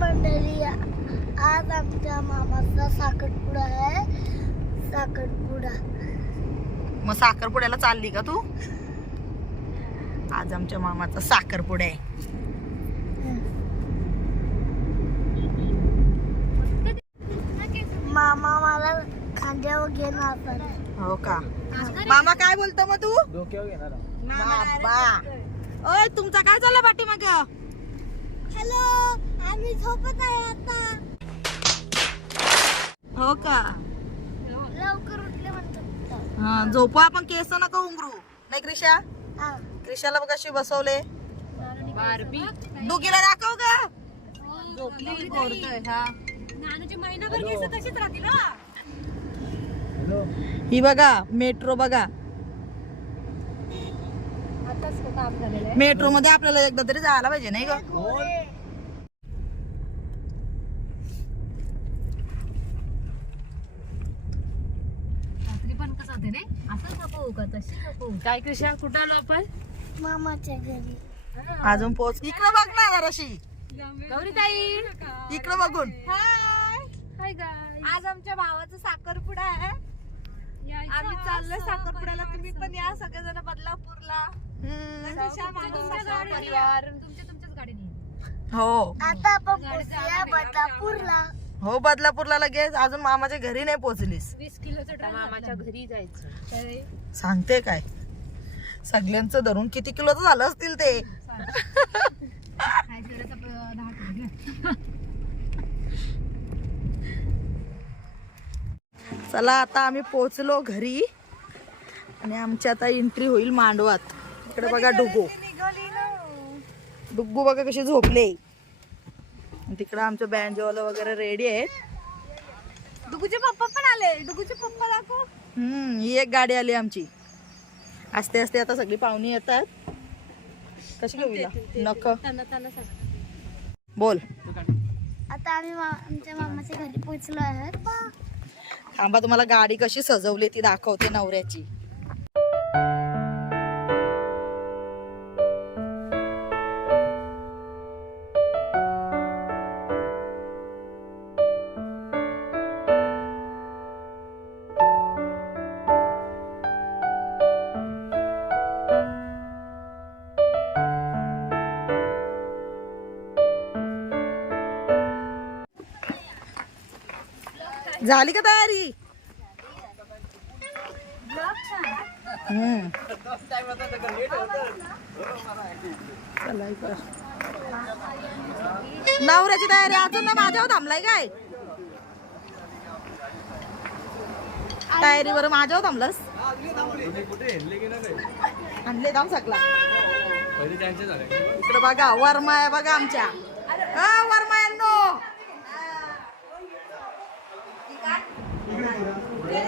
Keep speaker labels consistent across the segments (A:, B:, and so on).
A: मंडळी आज आमच्या मामाचा साखरपुडा आहे. साखरपुडा.
B: मग साखरपुड्याला चालली का तू? आज आमच्या मामाचा साखरपुडा आहे.
A: मामा मला खांद्यावर घेणार पण
B: हो का? मामा काय बोलतो मग तू?
C: डोक्यावर घेणार
B: बाबा ओय तुमचा काय चालला पाठी मग
A: हॅलो आम्ही झोपत आहे आता.
B: हो का?
A: लवकर उठले म्हणतो
B: हा झोपू आपण केस नका उमरू नाही क्रिशा?
A: हा.
B: क्रिशाला बघ कशी बसवले? दुगीला दाखव का
C: हॅलो.
B: ही. बघा मेट्रो बघा. मेट्रो मध्ये आपल्याला एकदा तरी जायला पाहिजे नाही ग?
D: काय कृषा कुठं आलो आपण?
A: मामाच्या घरी.
B: अजून पोच इकडं बघ ना जराशी.
D: गौरी ताई
B: इकडं बघून.
D: हाय. गाय
A: आज आमच्या भावाचा साखरपुडा आहे. आम्ही चाललोय साखरपुड्याला. तुम्ही पण या सगळेजण बदलापूरला.
D: परिवार. तुमच्या तुमच्याच गाडीने
B: हो.
A: आता आपण बदलापूरला.
B: हो बदलापूरला लगेच अजून मामाच्या घरी नाही पोहोचलीस
D: वीस किलोचं मामाच्या घरी जायचं.
B: सांगते काय? सगळ्यांचं धरून किती किलोचं झालं असतील ते? चला आता आम्ही पोहोचलो घरी. आणि आमची आता एंट्री होईल मांडवात. इकडे बघा डुगू. डुग्गू बघा कशी झोपले. तिकडे आमचं बँजवालं वगैरे रेडी आहेत.
A: डुगूचे पप्पा पण आले. डुगूचे पप्पा दाखव.
B: हम्म ही एक गाडी आली आमची. असते असते आता सगळी पाहुणी येतात. कशी घेऊ हिला? नख बोल.
A: आता आम्ही आमच्या मामाच्या घरी पोहोचलो आहे
B: थांबा तुम्हाला गाडी कशी सजवली ती दाखवते नवऱ्याची. झाली का तयारी. नवऱ्याची तयारी अजून ना माझ्यावर थांबलाय काय? तयारी बरं माझ्यावर थांबलास? आणले दाम सकला इकडे बघा वर्मा आहे बघा आमच्या. हा वर्मा यांनो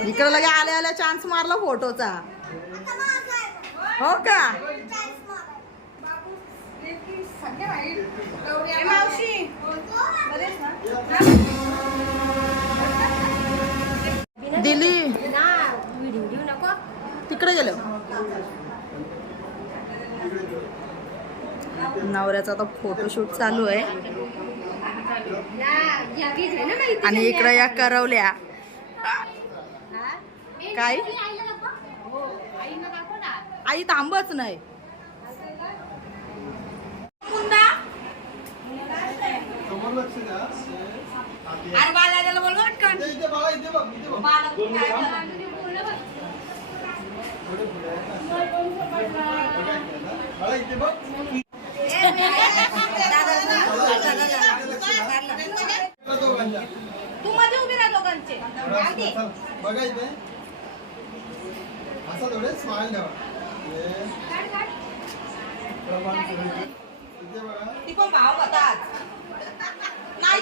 B: इकडे लगे आल्या आल्या चान्स मारला फोटोचा हो का दिली तिकडे गेलो नवऱ्याचा आता फोटोशूट चालू आहे आणि इकडे या करवल्या काय आई थांबच नाही अरे. तू मध्ये उभी राहा दोघांचे
C: बघा इथे असं थोडे स्माइल ठेवा. इथे बघा.
B: ती पण भाव होतात. नाही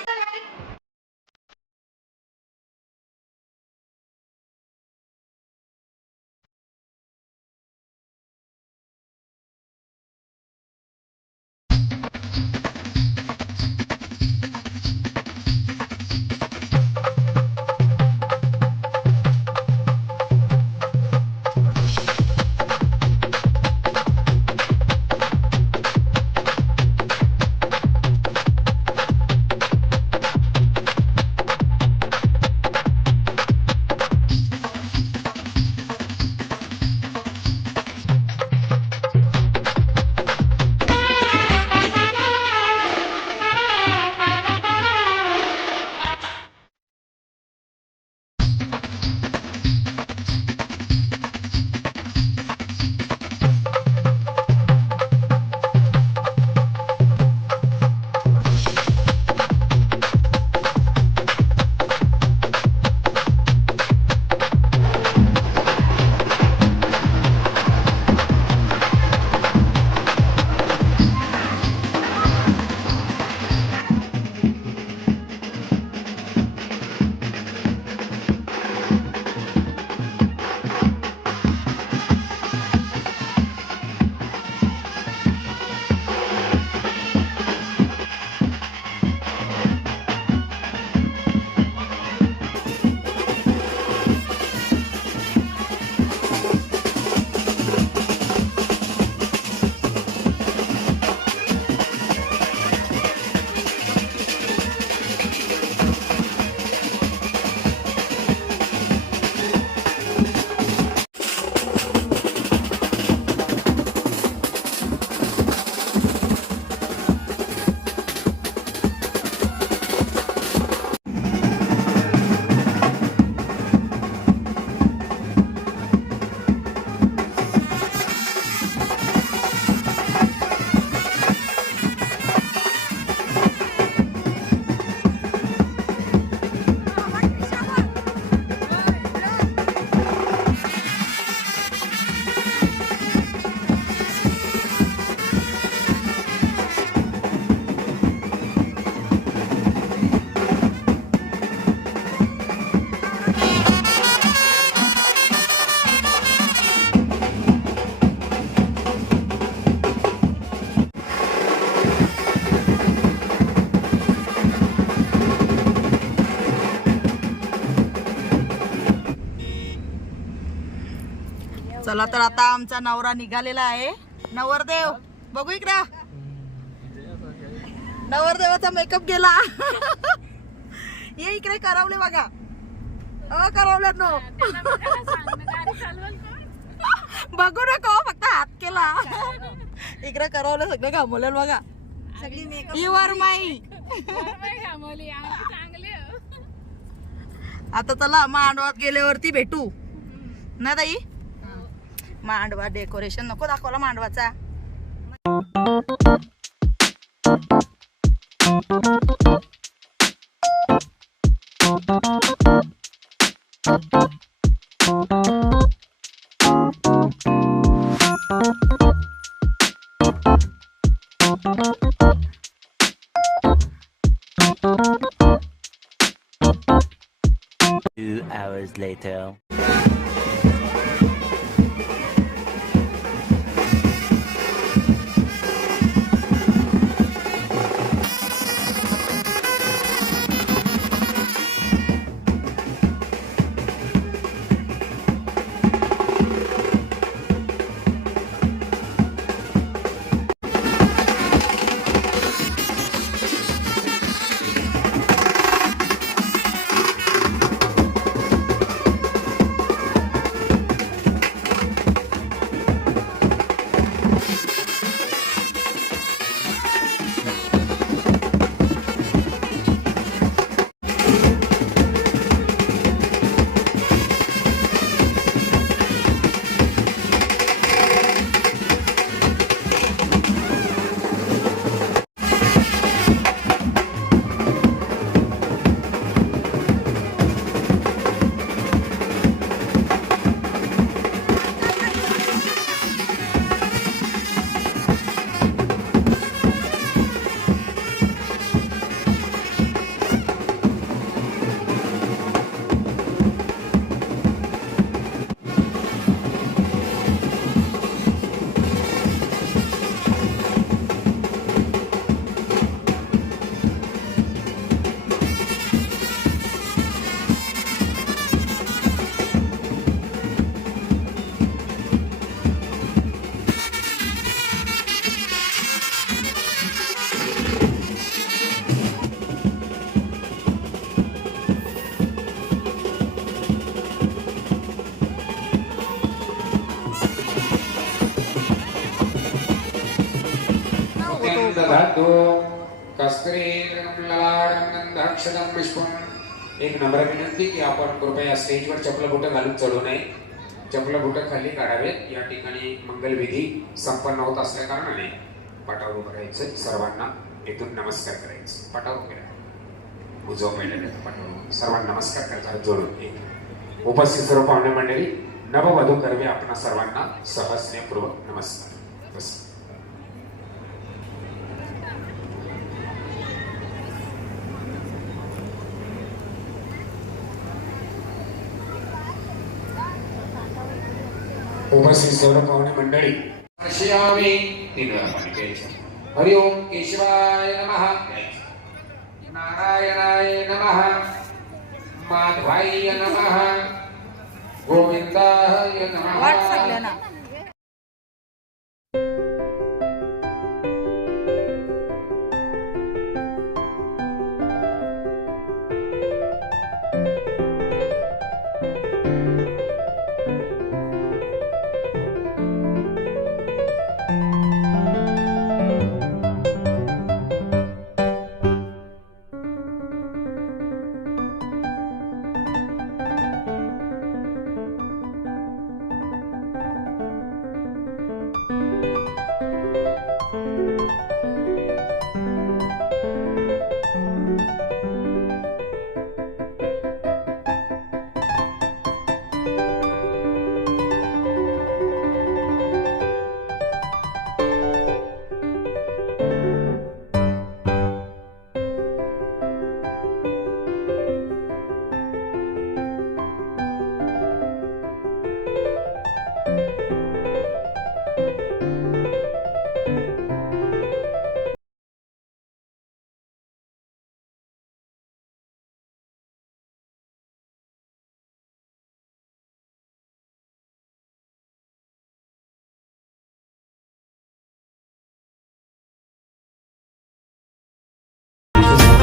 B: चला तर आता आमचा नवरा निघालेला आहे. नवरदेव बघू इकडे. नवरदेवाचा मेकअप गेला. ये इकडे करवले बघा. अ करवल्यात नो. बघू नका फक्त हात केला. इकडे करवलं सगळं घामवलं बघा.
A: सगळी मेकअप
B: माई आता चला मांडवात गेल्यावरती भेटू. ना ताई? मांडवा डेकोरेशन नको दाखवला मांडवाचा.
E: दधातु कस्त्रीलाक्षदं पुष्पम एक नम्र विनंती की आपण कृपया स्टेजवर चपलं बुटं घालून चढू नये चपलं बुटं खाली काढावेत या ठिकाणी मंगलविधी संपन्न होत असल्या कारणाने पाटावर उभं राहायचं सर्वांना इथून नमस्कार करायचं पाटावर उभे राहा उजव महिला पाटावर सर्वांना नमस्कार करायचा जोडून एक उपस्थित सर्व पाहुणे मंडळी नववधू कर्वे आपणा सर्वांना सहजनेपूर्वक नमस्कार नमस्कार उपस्थित सर्व पाहुणे मंडळी पश्यामि तीन वेळा पाणी प्यायचं हरि ओम केशवाय नमः नारायणाय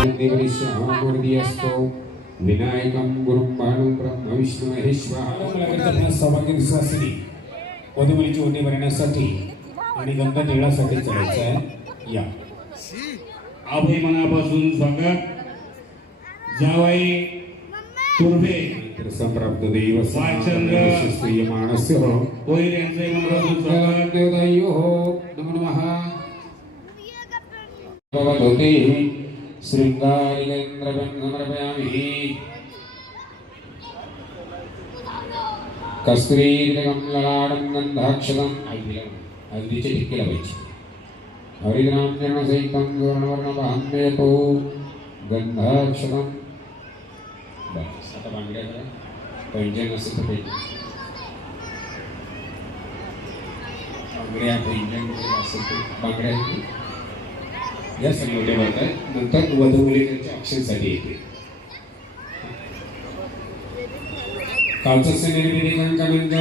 B: सगळ्यांना
E: देवरिश्यामूर्ति असतो विनायकं गुरुं भानुं ब्रह्म विष्णू महेश्वर सौभाग्य विश्वासिनी वधुमुलीची ओढणी भरण्यासाठी आणि गंगा टिळासाठी चढायचं आहे या.
F: अभय मनापासून स्वागत. जावाई तुर्भे
E: तर संप्राप्त देव
F: वाचंद्र.
E: स्त्रिय मानस्य हो.
F: कोहिर यांचे मनापासून स्वागत.
E: देवदायो हो. नमो नमः. भगवते शृंगारिकेन्द्रं समर्पयामि कस्त्रीकमलाडं गन्धाक्षतम् हल्दीचे टिक्के लावायचे हरिद्रांजनसहितं सुवर्णवर्णभान्यतो गन्धाक्षतम् बस आता बांगड्या करा पैंजन असेल तर पैंजन बांगड्या या सगळे म्हणतात नंतर वधू त्यांच्या अक्षरसाठी येते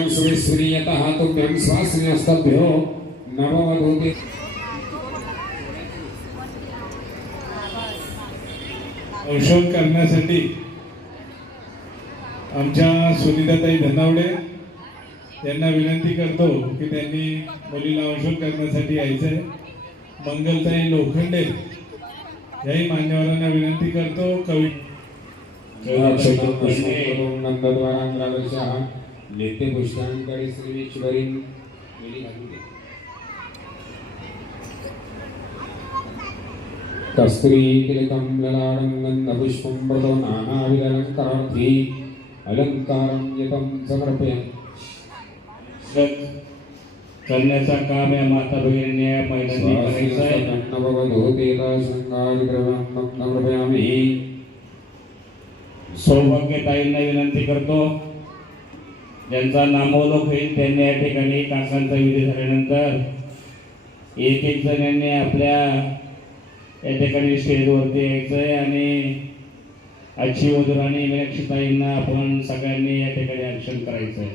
E: सुरेश्वरी यतः तुभ्यं नववधूते।
F: औषध करण्यासाठी आमच्या सुनीताताई धनावडे यांना विनंती करतो की त्यांनी मुलीला औषध करण्यासाठी यायचं आहे मंगलताई लोखंडे. याही मान्यवरांना विनंती करतो कवी
E: नंदद्वारांग्रादर्शः नेते पुष्पांकडे श्रीश्वरी व्रतो नानाविधलङ्कारार्थी अलङ्कारं यतं समर्पयामि
F: औषध करण्याचा काम या माता भगिनीने या महिलांनी करायचं आहे. सौभाग्यताईंना विनंती करतो ज्यांचा नामोलोक होईल त्यांनी या ठिकाणी कासांचा विधी झाल्यानंतर एक एक जणांनी आपल्या या ठिकाणी स्टेजवरती यायचं आहे आणि अच्छी वधूर आणि मीनाक्षीताईंना आपण सगळ्यांनी या ठिकाणी ॲक्शन करायचं आहे.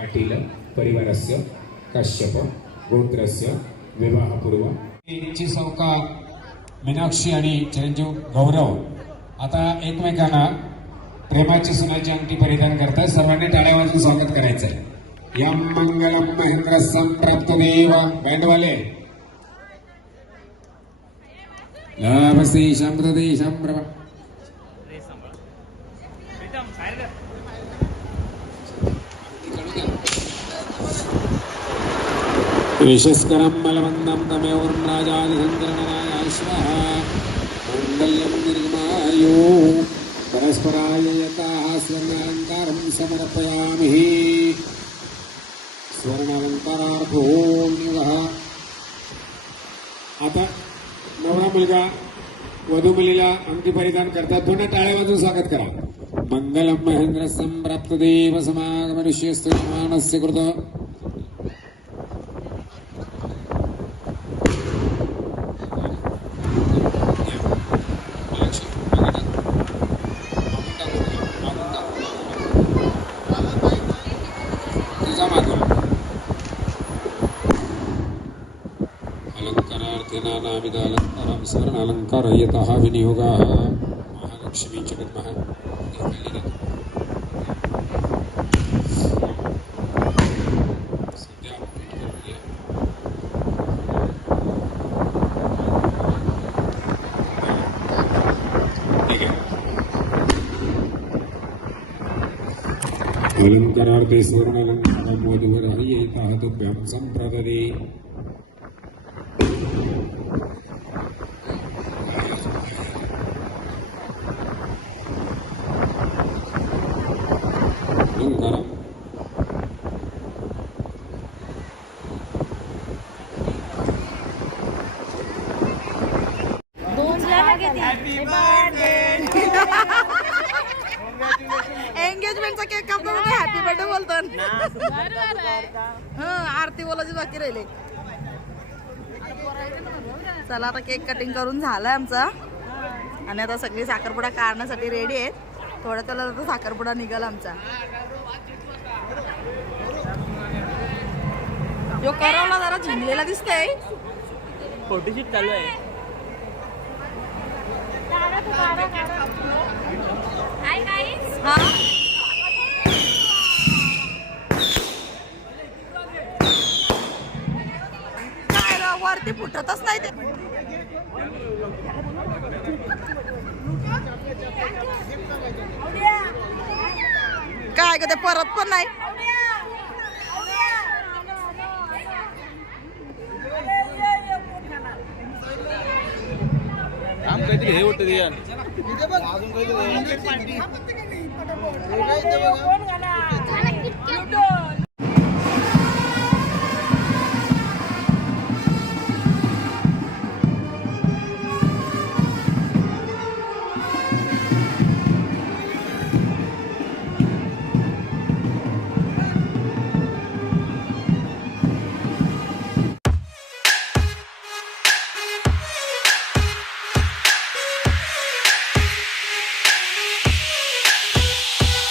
E: पाटील परिवारस्य कश्यप गोत्रस्य विवाहपूर्व. ची सौका मीनाक्षी आणि चिरंजीव गौरव आता एकमेकांना प्रेमाची सुनाची अंगठी परिधान करतात सर्वांनी टाळ्या वाजून स्वागत करायचं आहे यम मंगलम महेंद्र संप्राप्त देव. बँडवाले लाभस्तेषां प्रदेशां प्रभा विशस्करं बलवन्तं तमेवं राजादिसञ्चरणरायाश्वः मङ्गल्यं निर्मायो परस्पराय यताः स्वर्णालङ्कारं समर्पयामि स्वर्णालङ्कारार्थो निवः आता नवरा मुलगा वधू मुलीला अंगठी परिधान करतात पुन्हा टाळ्या वाजून स्वागत करा मंगलम महेंद्र संप्राप्त देव समाग मनुष्यस्तु मानस्य कृत अलङ्कारार्थेनानाविदालङ्कारं स्मरणालङ्कार यतः विनियोगाः महालक्ष्मी च कुर्मः अलङ्कारार्थे स्वर्णलङ्कारं तुभ्यं सम्प्रददे।
B: हॅपी बर्थडे बोलतो हं, आरती बोलायची बाकी राहिले. चला आता केक कटिंग करून झालाय आमचा. आणि आता सगळी साखरपुडा काढण्यासाठी रेडी आहेत. थोड्या त्याला आता साखरपुडा निघाला आमचा. यो करवला जरा झिंगलेला दिसतंय.
G: फोटोशूट चालू आहे.
B: हा काय वरती फुटतच नाही ते. काय ग ते परत पण नाही?
G: काम काहीतरी हे होतं यार.
C: अजून